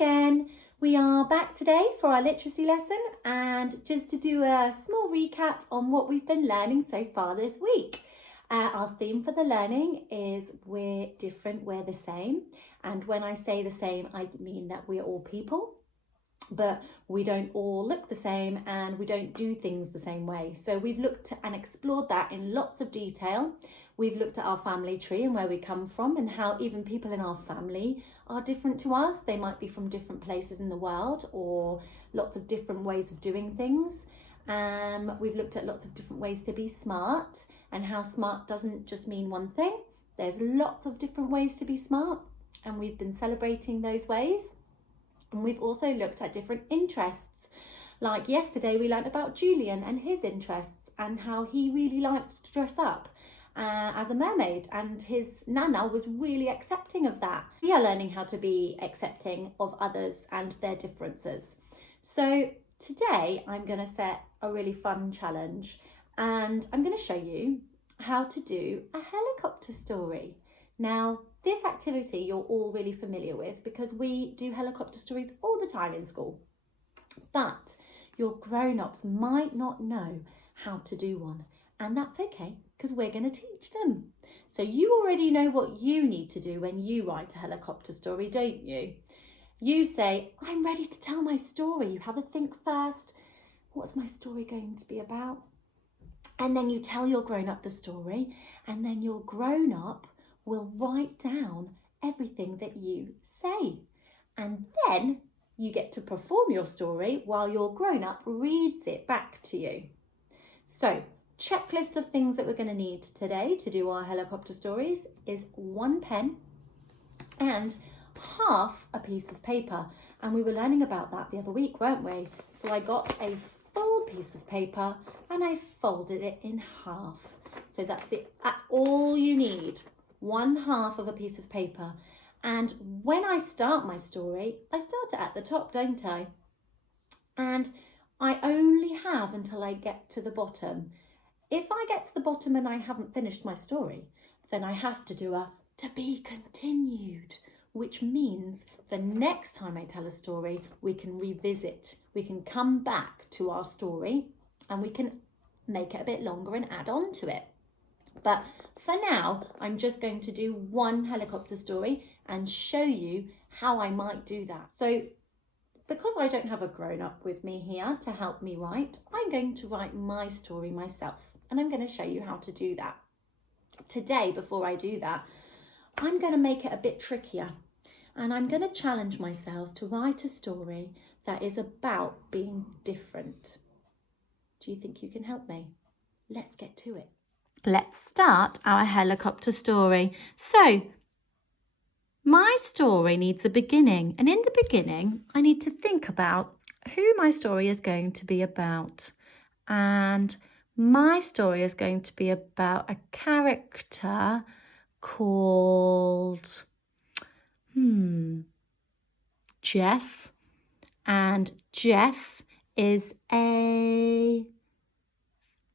again. We are back today for our literacy lesson, and just to do a small recap on what we've been learning so far this week. Our theme for the learning is we're different, we're the same. And when I say the same, I mean that we're all people, but we don't all look the same and we don't do things the same way. So we've looked and explored that in lots of detail. We've looked at our family tree and where we come from, and how even people in our family are different to us. They might be from different places in the world or lots of different ways of doing things. We've looked at lots of different ways to be smart, and how smart doesn't just mean one thing. There's lots of different ways to be smart, and we've been celebrating those ways. And we've also looked at different interests. Like yesterday, we learned about Julian and his interests, and how he really liked to dress up as a mermaid, and his nana was really accepting of that. We are learning how to be accepting of others and their differences. So today I'm going to set a really fun challenge, and I'm going to show you how to do a helicopter story. Now, this activity you're all really familiar with because we do helicopter stories all the time in school, but your grown-ups might not know how to do one, and that's okay because we're going to teach them. So you already know what you need to do when you write a helicopter story, don't you? You say, I'm ready to tell my story. You have a think first. What's my story going to be about? And then you tell your grown-up the story, and then your grown-up will write down everything that you say. And then you get to perform your story while your grown-up reads it back to you. So, checklist of things that we're going to need today to do our helicopter stories is one pen and half a piece of paper. And we were learning about that the other week, weren't we? So I got a full piece of paper and I folded it in half. So that's all you need. One half of a piece of paper. And when I start my story, I start it at the top, don't I? And I only have until I get to the bottom. If I get to the bottom and I haven't finished my story, then I have to do a to be continued, which means the next time I tell a story, we can revisit, we can come back to our story and we can make it a bit longer and add on to it. But for now, I'm just going to do one helicopter story and show you how I might do that. So because I don't have a grown-up with me here to help me write, I'm going to write my story myself, and I'm going to show you how to do that. Today, before I do that, I'm going to make it a bit trickier, and I'm going to challenge myself to write a story that is about being different. Do you think you can help me? Let's get to it. Let's start our helicopter story. So, my story needs a beginning, and in the beginning, I need to think about who my story is going to be about. And my story is going to be about a character called Jeff. And Jeff is a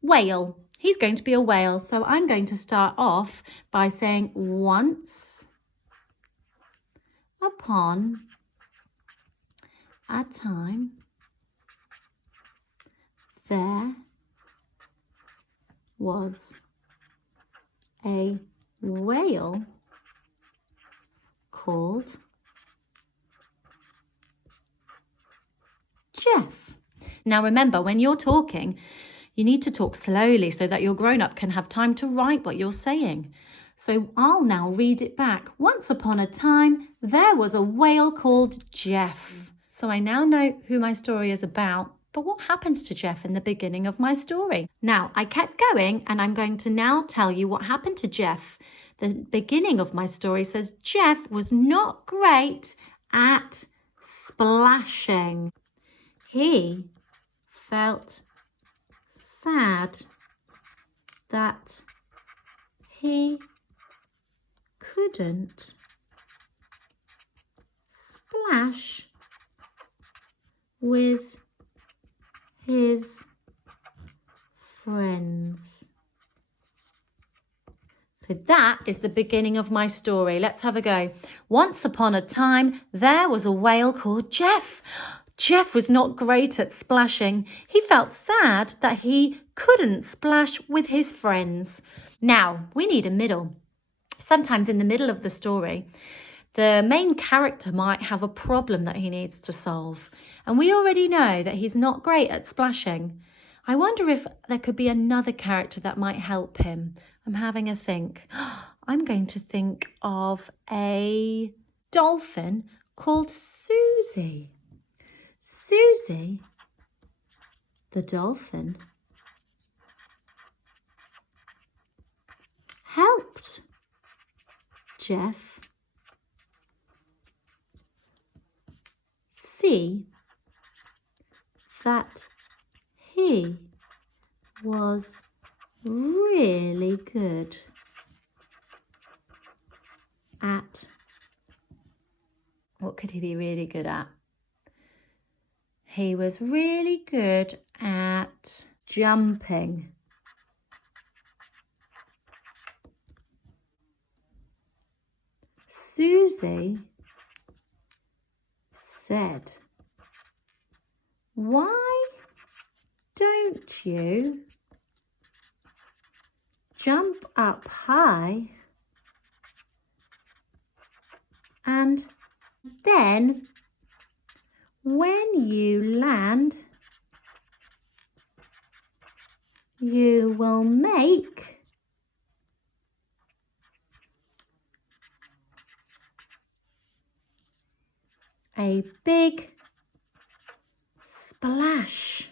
whale. He's going to be a whale. So I'm going to start off by saying once upon a time there was a whale called Jeff. Now remember, when you're talking, you need to talk slowly so that your grown-up can have time to write what you're saying. So I'll now read it back. Once upon a time, there was a whale called Jeff. So I now know who my story is about, but what happens to Jeff in the beginning of my story? Now, I kept going, and I'm going to now tell you what happened to Jeff. The beginning of my story says Jeff was not great at splashing. He felt sad that he couldn't splash with his friends. So that is the beginning of my story. Let's have a go. Once upon a time, there was a whale called Jeff. Jeff was not great at splashing. He felt sad that he couldn't splash with his friends. Now, we need a middle. Sometimes in the middle of the story, the main character might have a problem that he needs to solve. And we already know that he's not great at splashing. I wonder if there could be another character that might help him. I'm having a think. I'm going to think of a dolphin called Susie. Susie, the dolphin, helped Jeff see that he was really good at, what could he be really good at? He was really good at jumping. Susie said, "Why don't you jump up high and then when you land, you will make a big splash."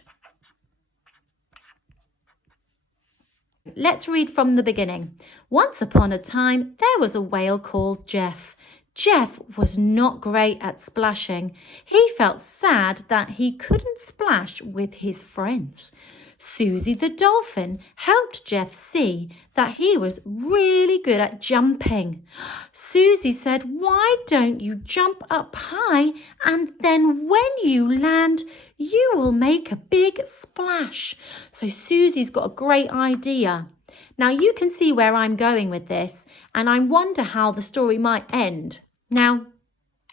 Let's read from the beginning. Once upon a time, there was a whale called Jeff. Jeff was not great at splashing. He felt sad that he couldn't splash with his friends. Susie the dolphin helped Jeff see that he was really good at jumping. Susie said, "Why don't you jump up high and then when you land, you will make a big splash?" So Susie's got a great idea. Now you can see where I'm going with this, and I wonder how the story might end. Now,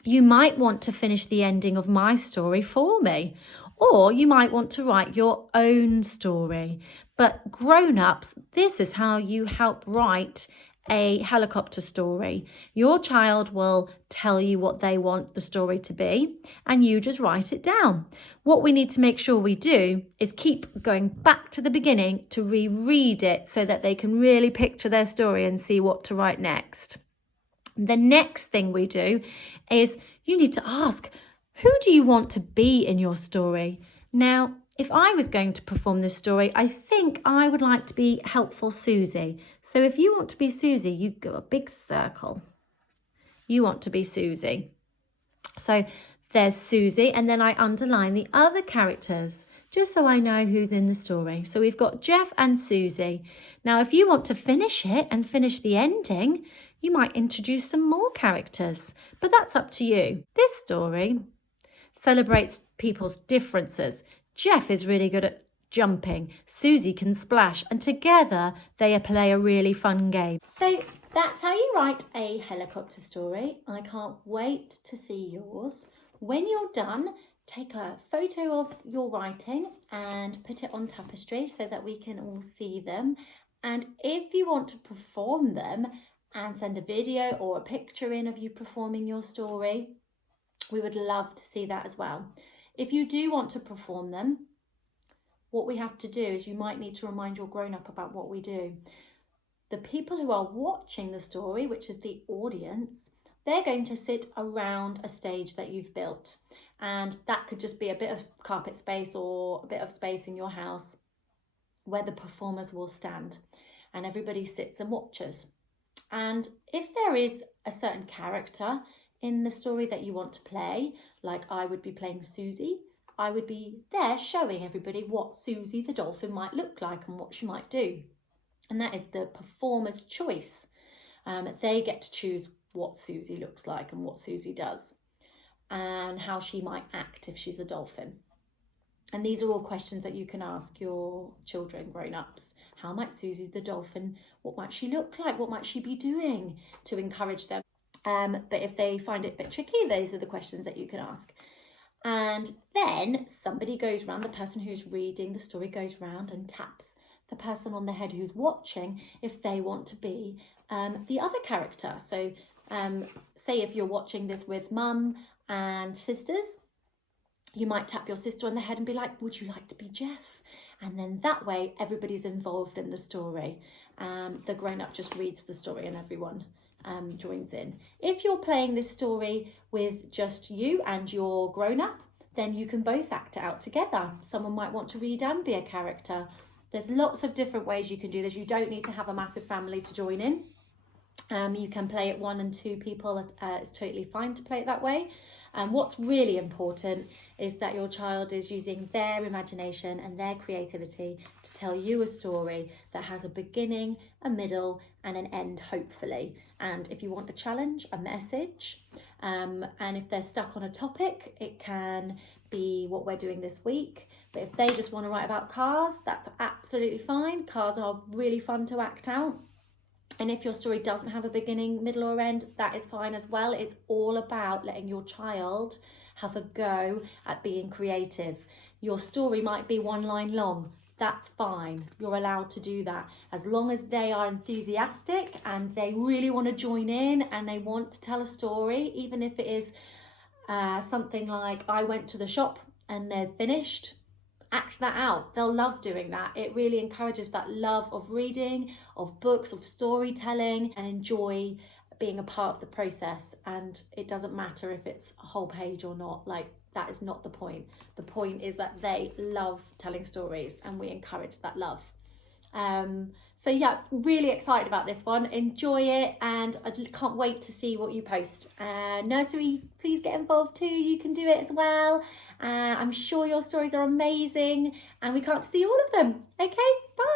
you might want to finish the ending of my story for me, or you might want to write your own story. But grown-ups, this is how you help write a helicopter story. Your child will tell you what they want the story to be, and you just write it down. What we need to make sure we do is keep going back to the beginning to reread it so that they can really picture their story and see what to write next. The next thing we do is you need to ask, who do you want to be in your story? Now, if I was going to perform this story, I think I would like to be helpful Susie. So if you want to be Susie, you go a big circle. You want to be Susie. So there's Susie, and then I underline the other characters just so I know who's in the story. So we've got Jeff and Susie. Now, if you want to finish it and finish the ending, you might introduce some more characters, but that's up to you. This story celebrates people's differences. Jeff is really good at jumping. Susie can splash, and together they play a really fun game. So that's how you write a helicopter story. I can't wait to see yours. When you're done, take a photo of your writing and put it on tapestry so that we can all see them. And if you want to perform them and send a video or a picture in of you performing your story, we would love to see that as well. If you do want to perform them, what we have to do is you might need to remind your grown-up about what we do. The people who are watching the story, which is the audience, they're going to sit around a stage that you've built. And that could just be a bit of carpet space or a bit of space in your house where the performers will stand. And everybody sits and watches. And if there is a certain character in the story that you want to play, like I would be playing Susie, I would be there showing everybody what Susie the dolphin might look like and what she might do. And that is the performer's choice. They get to choose what Susie looks like and what Susie does and how she might act if she's a dolphin. And these are all questions that you can ask your children, grown-ups. How might Susie the dolphin, what might she look like? What might she be doing, to encourage them? But if they find it a bit tricky, those are the questions that you can ask. And then somebody goes round, the person who's reading the story goes round and taps the person on the head who's watching if they want to be the other character. So say if you're watching this with mum and sisters, you might tap your sister on the head and be like, would you like to be Jeff? And then that way everybody's involved in the story. The grown-up just reads the story and everyone joins in. If you're playing this story with just you and your grown-up, then you can both act it out together. Someone might want to read and be a character. There's lots of different ways you can do this. You don't need to have a massive family to join in. You can play it 1 and 2 people. It's totally fine to play it that way. And what's really important is that your child is using their imagination and their creativity to tell you a story that has a beginning, a middle, and an end, hopefully. And if you want a challenge, a message, and if they're stuck on a topic, it can be what we're doing this week. But if they just want to write about cars, that's absolutely fine. Cars are really fun to act out. And if your story doesn't have a beginning, middle, or end, that is fine as well. It's all about letting your child have a go at being creative. Your story might be 1 line long. That's fine. You're allowed to do that. As long as they are enthusiastic and they really want to join in and they want to tell a story, even if it is something like, I went to the shop and they're finished. Act that out. They'll love doing that. It really encourages that love of reading, of books, of storytelling, and enjoy being a part of the process. And it doesn't matter if it's a whole page or not. Like, that is not the point. The point is that they love telling stories and we encourage that love. So yeah, really excited about this one. Enjoy it, and I can't wait to see what you post. Nursery, please get involved too. You can do it as well. I'm sure your stories are amazing and we can't see all of them. Okay, bye.